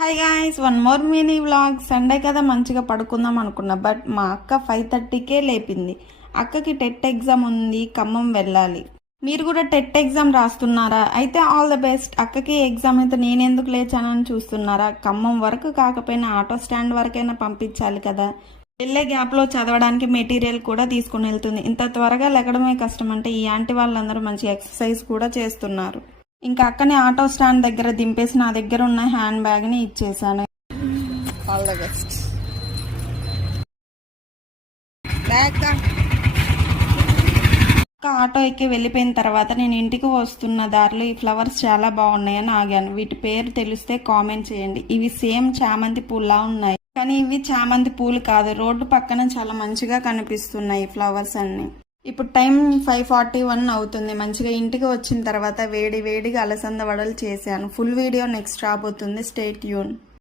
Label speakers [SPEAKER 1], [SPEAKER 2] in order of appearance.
[SPEAKER 1] Hi guys one more mini vlog Sunday కదా మంచిగా పడుకుందాం అనుకున్నా బట్ మా అక్క ఫైవ్ థర్టీకే లేపింది. అక్కకి టెట్ ఎగ్జామ్ ఉంది ఖమ్మం వెళ్ళాలి. మీరు కూడా టెట్ ఎగ్జామ్ రాస్తున్నారా? అయితే ఆల్ ద బెస్ట్ అక్కకి ఎగ్జామ్ అయితే నేను ఎందుకు లేచానని చూస్తున్నారా? ఖమ్మం వరకు కాకపోయినా ఆటో స్టాండ్ వరకైనా పంపించాలి కదా. వెళ్ళే గ్యాప్లో చదవడానికి మెటీరియల్ కూడా తీసుకుని వెళ్తుంది. ఇంత త్వరగా లెగడమే కష్టం. అంటే ఈ ఆంటీ వాళ్ళందరూ మంచి ఎక్సర్సైజ్ కూడా చేస్తున్నారు. ఇంకా అక్కనే ఆటో స్టాండ్ దగ్గర దింపేసి నా దగ్గర ఉన్న హ్యాండ్ బ్యాగ్ని ఇచ్చేసాను ఆల్ ద? బెస్ట్ అక్క ఆటో ఎక్కి వెళ్ళిపోయిన తర్వాత నేను ఇంటికి వస్తున్న దారిలో ఈ ఫ్లవర్స్ చాలా బాగున్నాయని ఆగాను. వీటి పేరు తెలిస్తే కామెంట్ చేయండి. ఇవి సేమ్ చామంతి పూల్లా ఉన్నాయి. కానీ ఇవి చామంతి పూలు కాదు. రోడ్డు పక్కన చాలా మంచిగా కనిపిస్తున్నాయి ఫ్లవర్స్ అన్ని. ఇప్పుడు టైం ఫైవ్ ఫార్టీ వన్ అవుతుంది. మంచిగా ఇంటికి వచ్చిన తర్వాత వేడి వేడిగా అలసంద వడలు చేశాను. ఫుల్ వీడియో నెక్స్ట్ రాబోతుంది. స్టేట్ యూన్